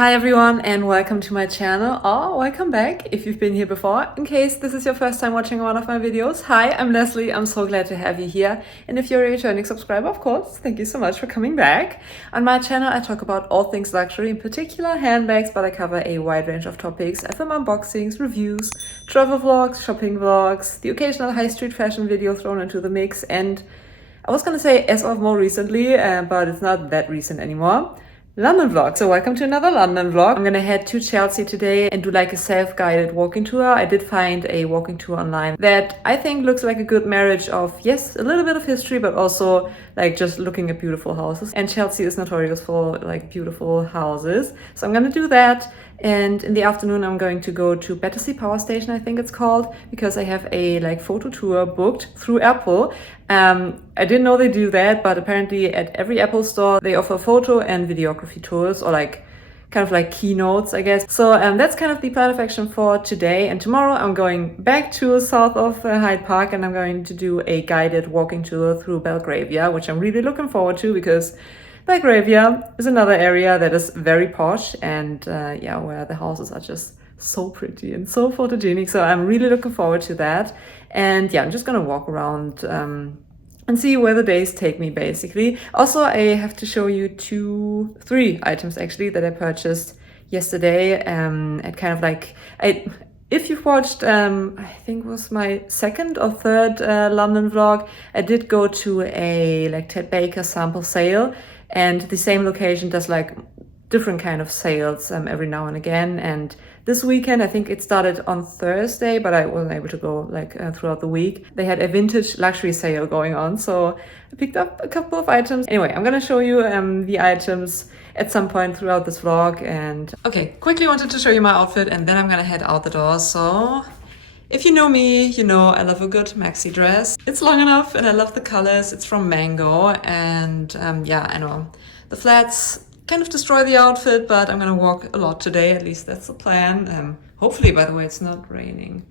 Hi everyone and welcome to my channel, or welcome back if you've been here before. In case this is your first time watching one of my videos, hi, I'm Lesley, I'm so glad to have you here. And if you're a returning subscriber, of course, thank you so much for coming back. On my channel I talk about all things luxury, in particular handbags, but I cover a wide range of topics. I film unboxings, reviews, travel vlogs, shopping vlogs, the occasional high street fashion video thrown into the mix, and I was gonna say as of more recently, but it's not that recent anymore, London vlog. So welcome to another London vlog. I'm gonna head to Chelsea today and do like a self-guided walking tour. I did find a walking tour online that I think looks like a good marriage of, yes, a little bit of history, but also like just looking at beautiful houses. And Chelsea is notorious for like beautiful houses. So I'm gonna do that. And in the afternoon, I'm going to go to Battersea Power Station, I think it's called, because I have a like photo tour booked through Apple. I didn't know they do that, but apparently at every Apple store, they offer photo and videography tours, or like kind of like keynotes, I guess. So that's kind of the plan of action for today. And tomorrow I'm going back to south of Hyde Park, and I'm going to do a guided walking tour through Belgravia, which I'm really looking forward to because Belgravia is another area that is very posh and yeah, where the houses are just so pretty and so photogenic. So I'm really looking forward to that. And yeah, I'm just gonna walk around and see where the days take me, basically. Also, I have to show you three items actually that I purchased yesterday at kind of like, if you've watched, I think it was my second or third London vlog, I did go to a like Ted Baker sample sale, and the same location does like different kind of sales every now and again. And this weekend, I think it started on Thursday, but I wasn't able to go like throughout the week. They had a vintage luxury sale going on, so I picked up a couple of items. Anyway, I'm gonna show you the items at some point throughout this vlog. And okay, quickly wanted to show you my outfit, and then I'm gonna head out the door. So if you know me, you know I love a good maxi dress. It's long enough and I love the colors. It's from Mango, and yeah, I know the flats kind of destroy the outfit, but I'm gonna walk a lot today, at least that's the plan. Hopefully, by the way, it's not raining.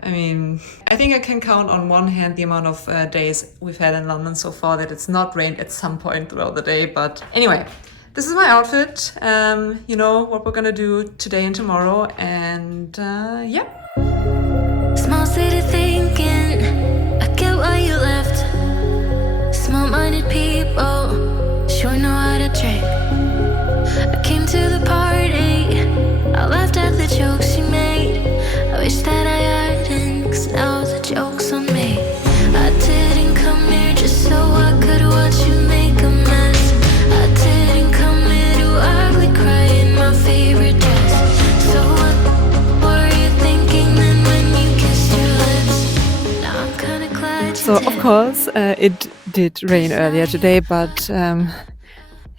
I mean, I think I can count on one hand the amount of days we've had in London so far that it's not rained at some point throughout the day. But anyway, this is my outfit. You know what we're gonna do today and tomorrow, and yeah. Small city thinking, I get why you left. Small-minded people sure know how to trick. I came to the party, I laughed at the jokes you made. I wish that I hadn't, 'cause now the joke's on me. I didn't come here just so I could watch you make a mess. I didn't come here to ugly cry in my favorite dress. So what were you thinking then when you kissed your lips? Now I'm kinda glad you So did. of course it did rain earlier today, but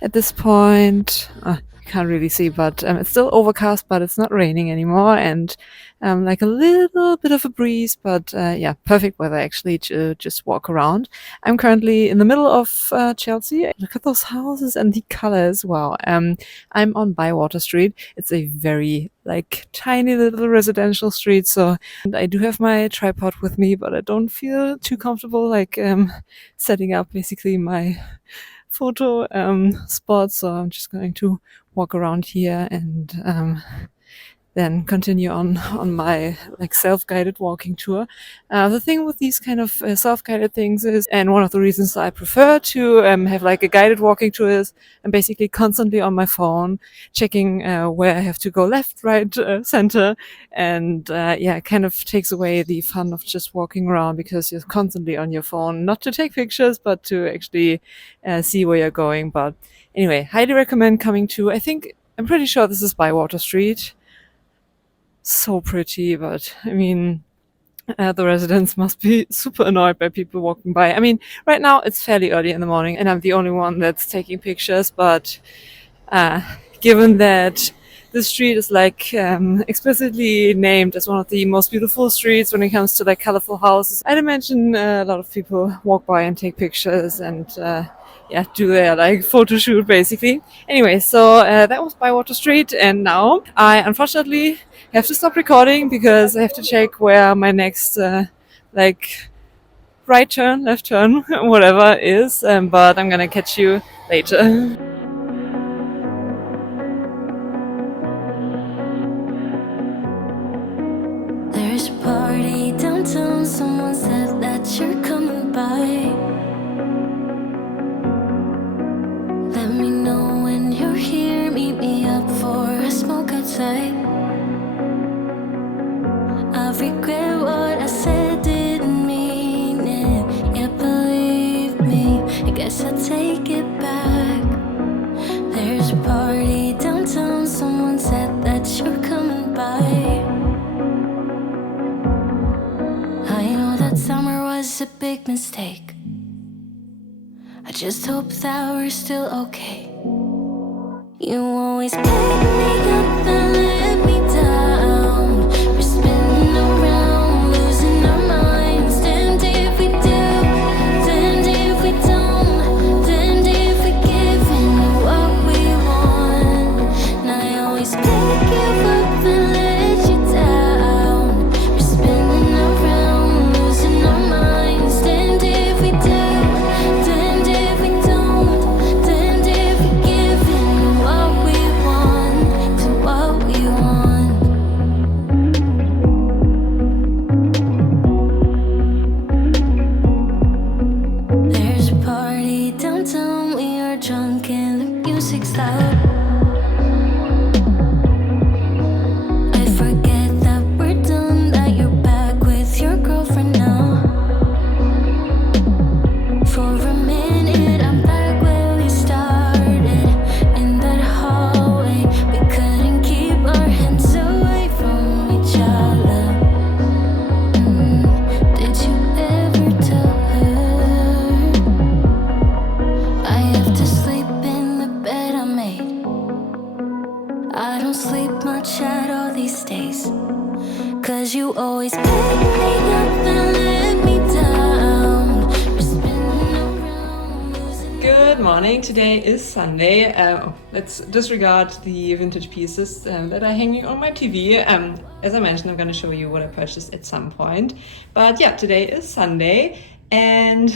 at this point, you can't really see, but it's still overcast, but it's not raining anymore, and like a little bit of a breeze, but yeah, perfect weather actually to just walk around. I'm currently in the middle of Chelsea. Look at those houses and the colors, wow. I'm on Bywater Street. It's a very like tiny little residential street, so and I do have my tripod with me, but I don't feel too comfortable like setting up basically my photo spot, so I'm just going to walk around here and then continue on my like self-guided walking tour. The thing with these kind of self-guided things is, and one of the reasons I prefer to have like a guided walking tour is I'm basically constantly on my phone checking where I have to go left, right, center, and yeah, it kind of takes away the fun of just walking around because you're constantly on your phone, not to take pictures, but to actually see where you're going. But anyway, highly recommend coming to, I'm pretty sure this is Bywater Street. So pretty, but I mean, the residents must be super annoyed by people walking by. I mean, right now it's fairly early in the morning and I'm the only one that's taking pictures, but given that the street is like explicitly named as one of the most beautiful streets when it comes to like colorful houses, I'd imagine a lot of people walk by and take pictures and yeah, do their like photo shoot basically. Anyway, so that was Bywater Street, and now I unfortunately have to stop recording because I have to check where my next like right turn, left turn, whatever is, but I'm gonna catch you later. I guess I take it back. There's a party downtown, someone said that you're coming by. I know that summer was a big mistake. I just hope that we're still okay. You always pick me up and let me down. We're spinning around, losing our minds. Damned if we do, damned if we don't, damned if we give in what we want. And I always pick you up and let you down. We're spinning around, losing our minds. Damned if we do, damned if we don't, damned if we give in what we want, to what we want. There's a party downtown, we are drunk and the music's loud. I forget that we're done, that you're back with your girlfriend now. For a minute, I'm back where we started, in that hallway. We couldn't keep our hands away from each other. Did you ever tell her I have to sleep in the bed I made? I don't sleep much at all these days, 'cause you always pick me up and let me down. We're spinning around, losing. Good morning. Today is Sunday. Let's disregard the vintage pieces that are hanging on my TV. As I mentioned, I'm going to show you what I purchased at some point. But yeah, today is Sunday, and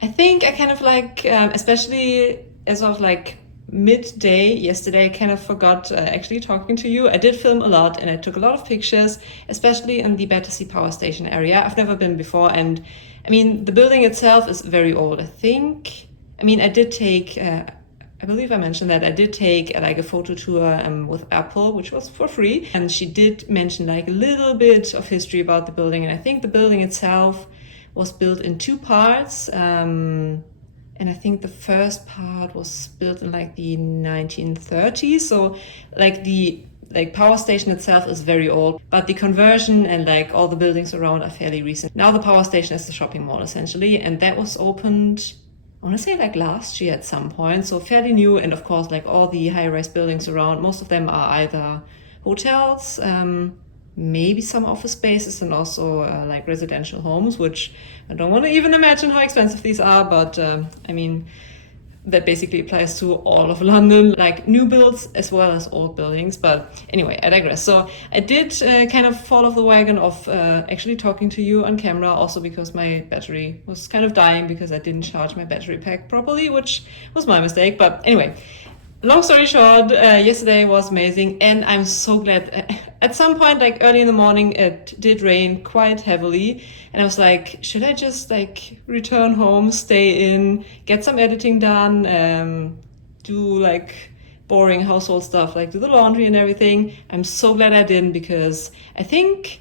I think I kind of like, especially as of like midday yesterday, I kind of forgot actually talking to you. I did film a lot and I took a lot of pictures, especially in the Battersea power station area. I've never been before, and I mean, the building itself is very old. I did take, I believe I mentioned that I did take like a photo tour with Apple, which was for free. And she did mention like a little bit of history about the building. And I think the building itself was built in two parts. And I think the first part was built in like the 1930s. So like the power station itself is very old, but the conversion and like all the buildings around are fairly recent. Now the power station is the shopping mall essentially, and that was opened, I want to say like last year at some point, so fairly new. And of course, like all the high-rise buildings around, most of them are either hotels, maybe some office spaces, and also like residential homes, which I don't want to even imagine how expensive these are, but I mean, that basically applies to all of London, like new builds as well as old buildings. But anyway, I digress. So I did kind of fall off the wagon of actually talking to you on camera, also because my battery was kind of dying because I didn't charge my battery pack properly, which was my mistake. But anyway, long story short, yesterday was amazing, and I'm so glad. At some point, like early in the morning, it did rain quite heavily, and I was like, should I just like return home, stay in, get some editing done, do like boring household stuff, like do the laundry and everything? I'm so glad I didn't, because I think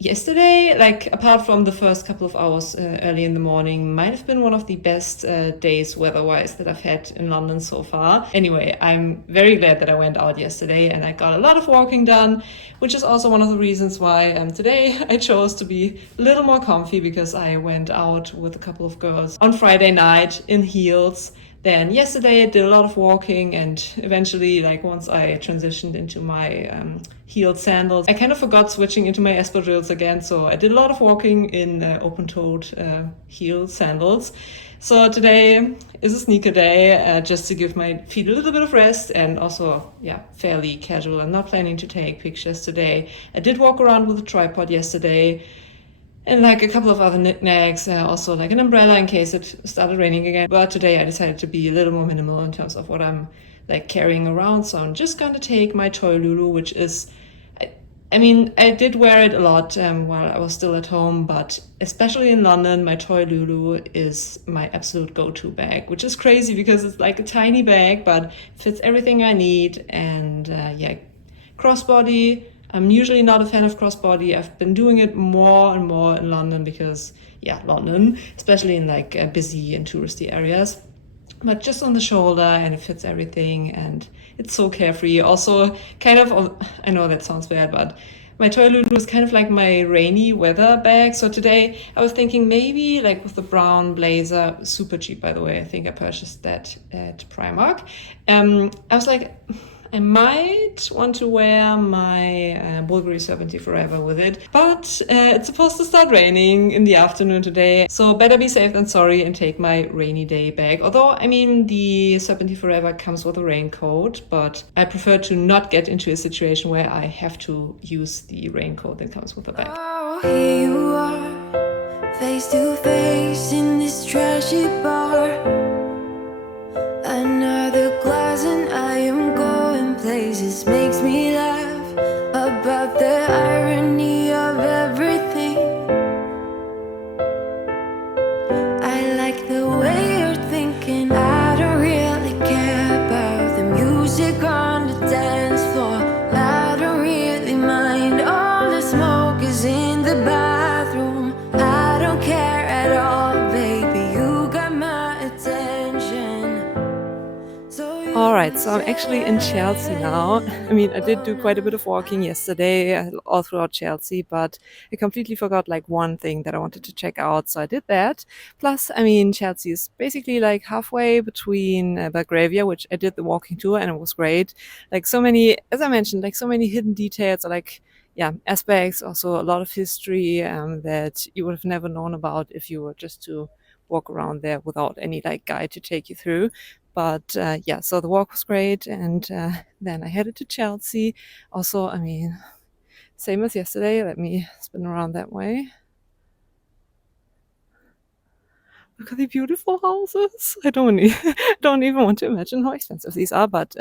yesterday, like apart from the first couple of hours early in the morning, might have been one of the best days weather-wise that I've had in London so far. Anyway, I'm very glad that I went out yesterday and I got a lot of walking done, which is also one of the reasons why today I chose to be a little more comfy, because I went out with a couple of girls on Friday night in heels. Then yesterday I did a lot of walking, and eventually, like once I transitioned into my heeled sandals, I kind of forgot switching into my espadrilles again. So I did a lot of walking in open-toed heel sandals. So today is a sneaker day, just to give my feet a little bit of rest, and also, yeah, fairly casual. I'm not planning to take pictures today. I did walk around with a tripod yesterday, and like a couple of other knickknacks, also like an umbrella in case it started raining again. But today I decided to be a little more minimal in terms of what I'm like carrying around. So I'm just gonna take my toy Lulu, which is, I mean, I did wear it a lot while I was still at home, but especially in London, my toy Lulu is my absolute go-to bag, which is crazy because it's like a tiny bag, but fits everything I need. And yeah, crossbody, I'm usually not a fan of crossbody. I've been doing it more and more in London because, yeah, London, especially in like busy and touristy areas. But just on the shoulder, and it fits everything, and it's so carefree. Also, kind of, I know that sounds bad, but my interlude was kind of like my rainy weather bag. So today I was thinking maybe like with the brown blazer, super cheap by the way. I think I purchased that at Primark. I was like, I might want to wear my Bulgari Serpentine Forever with it, but it's supposed to start raining in the afternoon today, so better be safe than sorry and take my rainy day bag. Although, I mean, the Serpentine Forever comes with a raincoat, but I prefer to not get into a situation where I have to use the raincoat that comes with the bag. Oh, here you are, face to face in this trashy bar. Another glass and I am going places. Makes me laugh about the irony of everything. I like the way you're thinking. I don't really care about the music on the dance floor. I don't really mind all the smoke is in the bathroom. I don't care at all, baby. You got my attention. Alright, so I'm actually in Chelsea now. I mean, I did do quite a bit of walking yesterday, all throughout Chelsea, but I completely forgot like one thing that I wanted to check out, so I did that. Plus, I mean, Chelsea is basically like halfway between Belgravia, which I did the walking tour and it was great. Like so many, as I mentioned, like so many hidden details, or like, yeah, aspects, also a lot of history that you would have never known about if you were just to walk around there without any like guide to take you through. But yeah, so the walk was great, and then I headed to Chelsea. Also, I mean, same as yesterday. Let me spin around that way. Look at the beautiful houses. I don't even want to imagine how expensive these are, but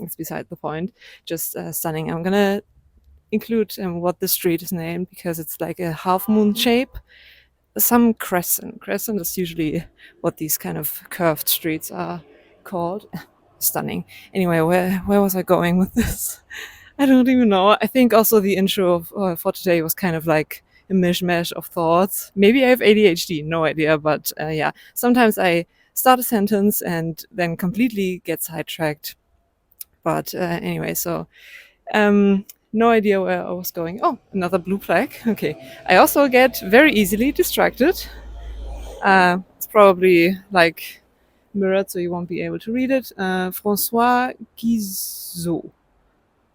it's beside the point. Just stunning. I'm gonna include what the street is named because it's like a half moon shape. Some crescent. Crescent is usually what these kind of curved streets are called. Stunning. Anyway, where was I going with this? I don't even know. I think also the intro for today was kind of like a mishmash of thoughts. Maybe I have ADHD, no idea. But yeah, sometimes I start a sentence and then completely get sidetracked. But anyway, so no idea where I was going. Oh, another blue flag. Okay. I also get very easily distracted. It's probably like mirrored, so you won't be able to read it. François Guizot,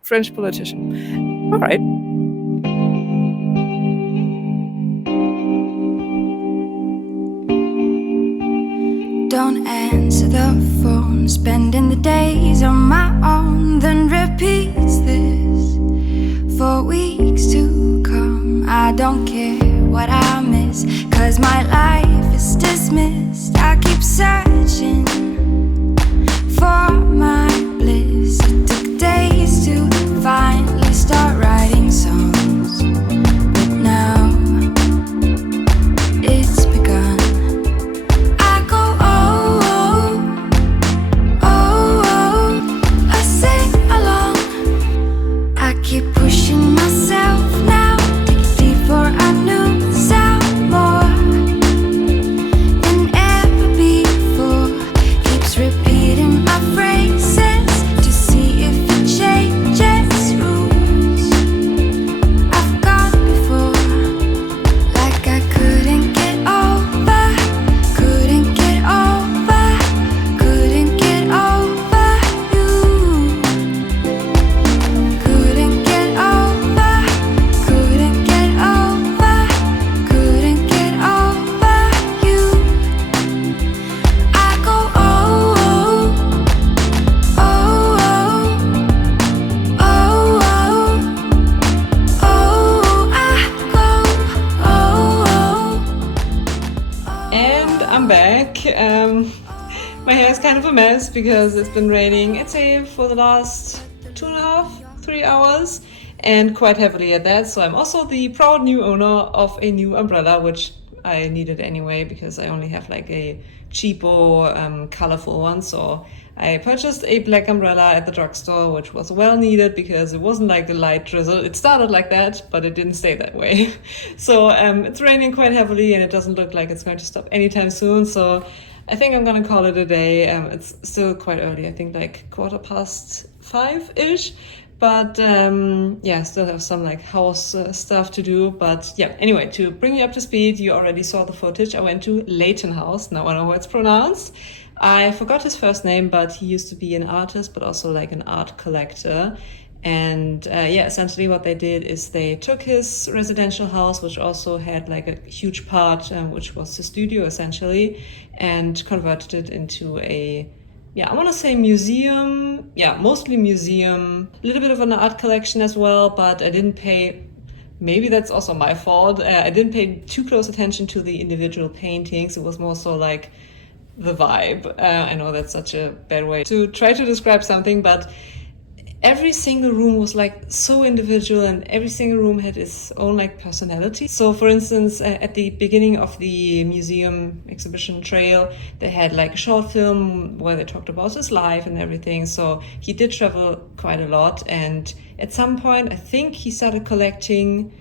French politician. All right. Don't answer the phone, spending the days on my own, then repeats this for weeks to come. I don't care what I miss, 'cause my life is dismissed. I keep searching for my bliss. It took days to finally start writing songs, but now it's begun. I go oh, oh, oh, oh. I sing along. I keep pushing myself now, dig deeper. I knew sound more than ever before. Keeps repeating my phrases to see if it changes rules I've gone before. Like I couldn't get over, couldn't get over, couldn't get over you. Couldn't get over, couldn't get over, couldn't get over you. I go oh, oh, oh, oh, oh, oh, I go oh, oh. And I'm back. My hair is kind of a mess because it's been raining, I'd say, for the last 2.5, 3 hours, and quite heavily at that. So I'm also the proud new owner of a new umbrella, which I need it anyway because I only have like a cheapo, colorful one. So I purchased a black umbrella at the drugstore, which was well needed because it wasn't like a light drizzle. It started like that, but it didn't stay that way. So it's raining quite heavily and it doesn't look like it's going to stop anytime soon. So I think I'm gonna call it a day. It's still quite early, I think like 5:15-ish. But yeah, still have some like house stuff to do. But yeah, anyway, to bring you up to speed, you already saw the footage. I went to Layton House. Now I know how it's pronounced. I forgot his first name, but he used to be an artist, but also like an art collector. And yeah, essentially what they did is they took his residential house, which also had like a huge part, which was the studio essentially, and converted it into a, yeah, I want to say museum. Yeah, mostly museum. A little bit of an art collection as well, but I didn't pay, maybe that's also my fault. I didn't pay too close attention to the individual paintings. It was more so like the vibe. I know that's such a bad way to try to describe something, but every single room was like so individual and every single room had its own like personality. So for instance, at the beginning of the museum exhibition trail, they had like a short film where they talked about his life and everything. So he did travel quite a lot, and at some point I think he started collecting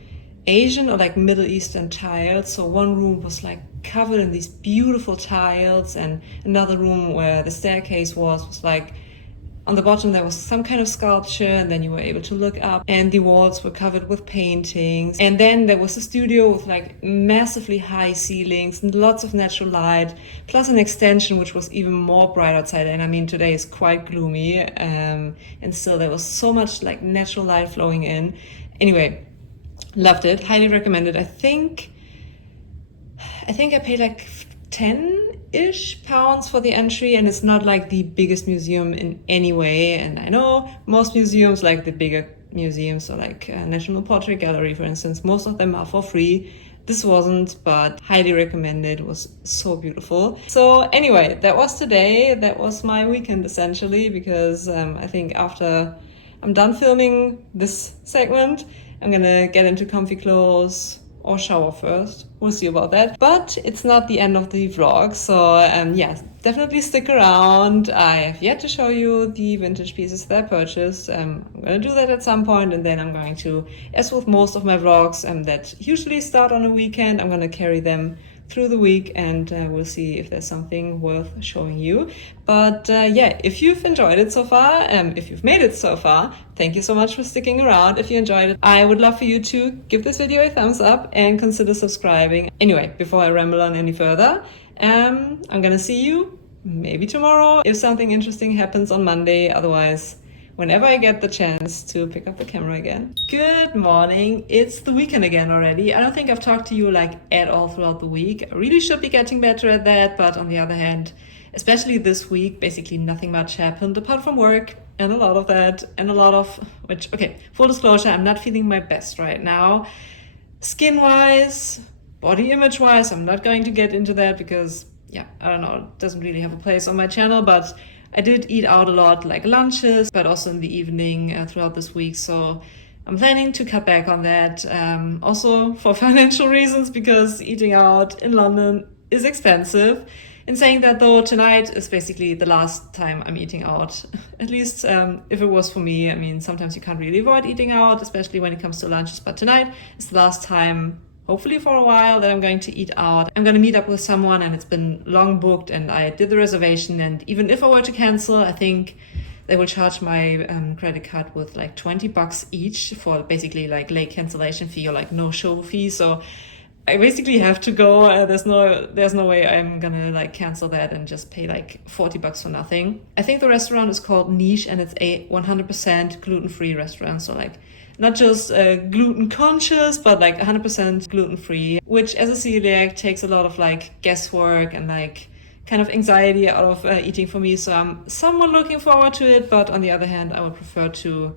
Asian or like Middle Eastern tiles. So one room was like covered in these beautiful tiles, and another room where the staircase was like on the bottom there was some kind of sculpture, and then you were able to look up and the walls were covered with paintings. And then there was a studio with like massively high ceilings and lots of natural light, plus an extension which was even more bright outside. And I mean, today is quite gloomy, and still there was so much like natural light flowing in. Anyway, loved it, highly recommend it. I think I paid like 10-ish pounds for the entry, and it's not like the biggest museum in any way. And I know most museums, like the bigger museums, so like National Portrait Gallery for instance, most of them are for free. This wasn't, but highly recommended. It was so beautiful. So anyway, that was today. That was my weekend essentially, because I think after I'm done filming this segment, I'm gonna get into comfy clothes or shower first. We'll see about that. But it's not the end of the vlog, so yeah, definitely stick around. I have yet to show you the vintage pieces that I purchased. I'm gonna do that at some point, and then I'm going to, as with most of my vlogs that usually start on a weekend, I'm gonna carry them through the week, and we'll see if there's something worth showing you. But yeah, if you've enjoyed it so far, if you've made it so far, thank you so much for sticking around. If you enjoyed it, I would love for you to give this video a thumbs up and consider subscribing. Anyway, before I ramble on any further, I'm gonna see you maybe tomorrow if something interesting happens on Monday. Otherwise, whenever I get the chance to pick up the camera again. Good morning. It's the weekend again already. I don't think I've talked to you like at all throughout the week. I really should be getting better at that, but on the other hand, especially this week, basically nothing much happened apart from work and a lot of that and a lot of, which, okay, full disclosure, I'm not feeling my best right now. Skin-wise, body image-wise, I'm not going to get into that because, yeah, I don't know, it doesn't really have a place on my channel, but I did eat out a lot, like lunches, but also in the evening throughout this week. So I'm planning to cut back on that. Also for financial reasons, because eating out in London is expensive. In saying that though, tonight is basically the last time I'm eating out. At least if it was for me. I mean, sometimes you can't really avoid eating out, especially when it comes to lunches. But tonight is the last time, hopefully for a while, that I'm going to eat out. I'm going to meet up with someone, and it's been long booked, and I did the reservation. And even if I were to cancel, I think they will charge my credit card with like $20 each for basically like late cancellation fee or like no show fee. So I basically have to go. There's no way I'm gonna like cancel that and just pay like $40 for nothing. I think the restaurant is called Niche, and it's a 100% gluten-free restaurant. So like not just gluten conscious, but like 100% gluten free, which as a celiac takes a lot of like guesswork and like kind of anxiety out of eating for me. So I'm somewhat looking forward to it, but on the other hand, I would prefer to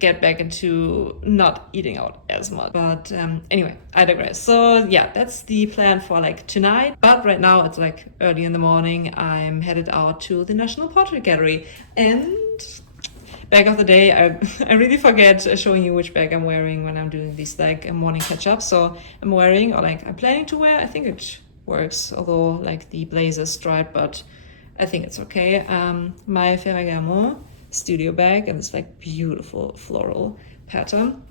get back into not eating out as much. But anyway, I digress. So yeah, that's the plan for like tonight. But right now it's like early in the morning. I'm headed out to the National Portrait Gallery, and bag of the day. I really forget showing you which bag I'm wearing when I'm doing these like morning catch-ups. So I'm wearing, or like I'm planning to wear, I think it works, although like the blazer is striped, but I think it's okay. My Ferragamo studio bag, and it's like beautiful floral pattern.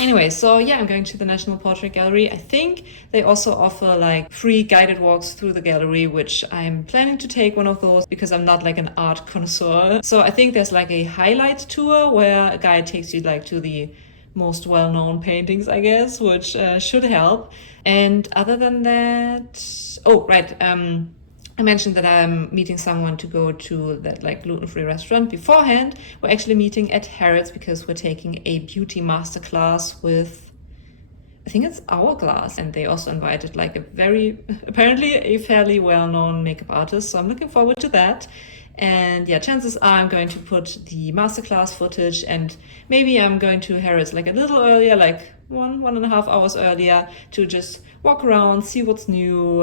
Anyway, so yeah, I'm going to the National Portrait Gallery. I think they also offer like free guided walks through the gallery, which I'm planning to take one of those because I'm not like an art connoisseur. So I think there's like a highlight tour where a guide takes you like to the most well-known paintings, I guess, which should help. And other than that, oh, right, I mentioned that I'm meeting someone to go to that like gluten-free restaurant beforehand. We're actually meeting at Harrods because we're taking a beauty masterclass with, I think it's Hourglass, and they also invited like apparently a fairly well-known makeup artist. So I'm looking forward to that. And yeah, chances are I'm going to put the masterclass footage, and maybe I'm going to Harrods like a little earlier, like 1.5 hours earlier, to just walk around, see what's new,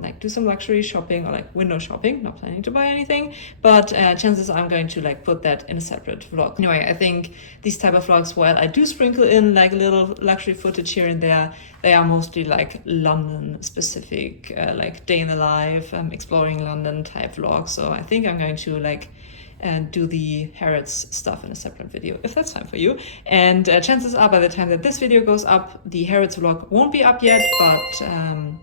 like do some luxury shopping or like window shopping. Not planning to buy anything, but chances are I'm going to like put that in a separate vlog. Anyway, I think these type of vlogs, while I do sprinkle in like a little luxury footage here and there, they are mostly like London specific, like day in the life, exploring London type vlogs. So I think I'm going to like do the Harrods stuff in a separate video, if that's fine for you. And chances are by the time that this video goes up, the Harrods vlog won't be up yet, but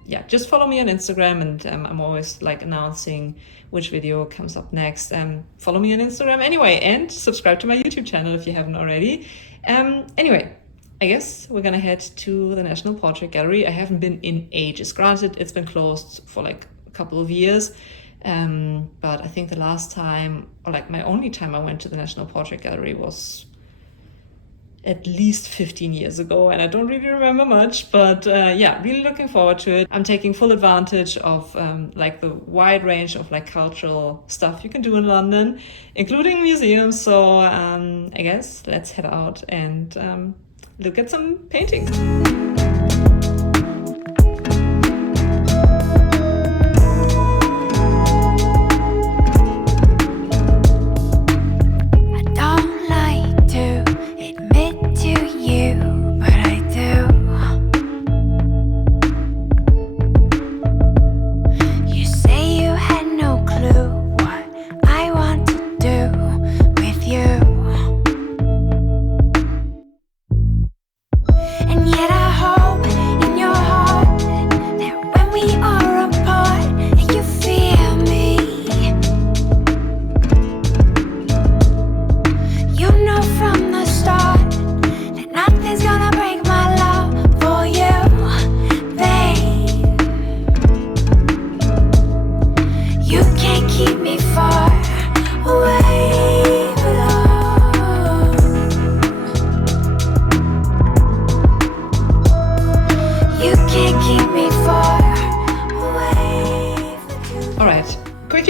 yeah, just follow me on Instagram, and I'm always like announcing which video comes up next. Follow me on Instagram anyway, and subscribe to my YouTube channel if you haven't already. Anyway, I guess we're gonna head to the National Portrait Gallery. I haven't been in ages. Granted, it's been closed for like a couple of years. But I think the last time, or like my only time I went to the National Portrait Gallery was at least 15 years ago, and I don't really remember much, but yeah, really looking forward to it. I'm taking full advantage of like the wide range of like cultural stuff you can do in London, including museums. So I guess let's head out and look at some paintings.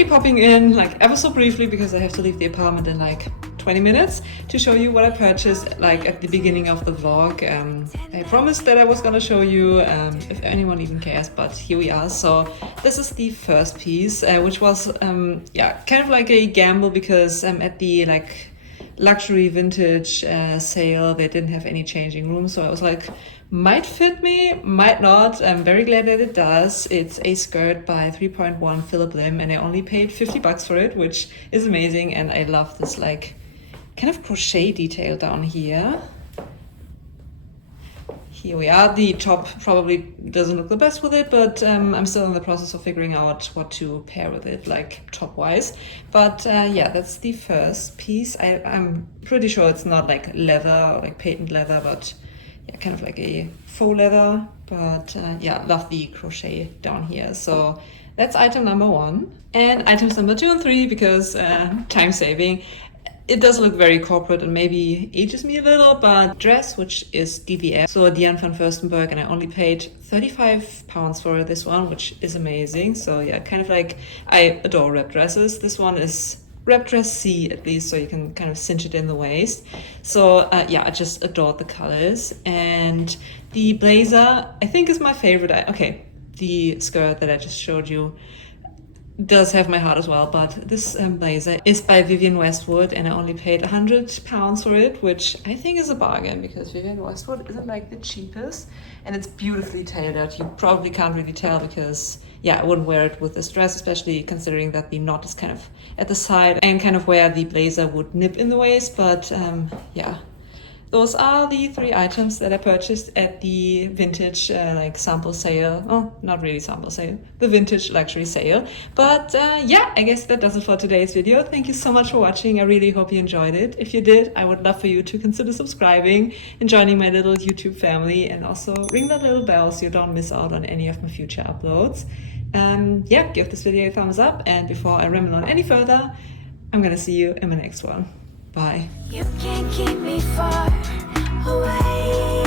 Popping in like ever so briefly because I have to leave the apartment in like 20 minutes to show you what I purchased like at the beginning of the vlog. I promised that I was gonna show you if anyone even cares, but here we are. So this is the first piece, which was yeah, kind of like a gamble because at the like luxury vintage sale they didn't have any changing rooms, so I was like, might fit me, might not. I'm very glad that it does. It's a skirt by 3.1 Philip Lim, and I only paid 50 bucks for it, which is amazing. And I love this like kind of crochet detail down here. Here we are. The top probably doesn't look the best with it, but I'm still in the process of figuring out what to pair with it, like top wise. But yeah, that's the first piece. I'm pretty sure it's not like leather or like patent leather, but yeah, kind of like a faux leather. But yeah, love the crochet down here. So that's item number 1. And items number 2 and 3, because time saving. It does look very corporate and maybe ages me a little, but dress, which is DVF, so Diane from Fürstenberg, and I only paid £35 for this one, which is amazing. So yeah, kind of like, I adore wrap dresses. This one is wrap dress C at least, so you can kind of cinch it in the waist. So yeah, I just adored the colors. And the blazer, I think, is my favorite. Okay, the skirt that I just showed you, does have my heart as well, but this blazer is by Vivienne Westwood and I only paid £100 for it, which I think is a bargain because Vivienne Westwood isn't like the cheapest and it's beautifully tailored. You probably can't really tell because yeah, I wouldn't wear it with this dress, especially considering that the knot is kind of at the side and kind of where the blazer would nip in the waist, but yeah. Those are the 3 items that I purchased at the vintage like sample sale. Oh, not really sample sale, the vintage luxury sale. But yeah, I guess that does it for today's video. Thank you so much for watching. I really hope you enjoyed it. If you did, I would love for you to consider subscribing and joining my little YouTube family, and also ring that little bell so you don't miss out on any of my future uploads. Yeah, give this video a thumbs up, and before I ramble on any further, I'm gonna see you in my next one. Bye. You can't keep me far away.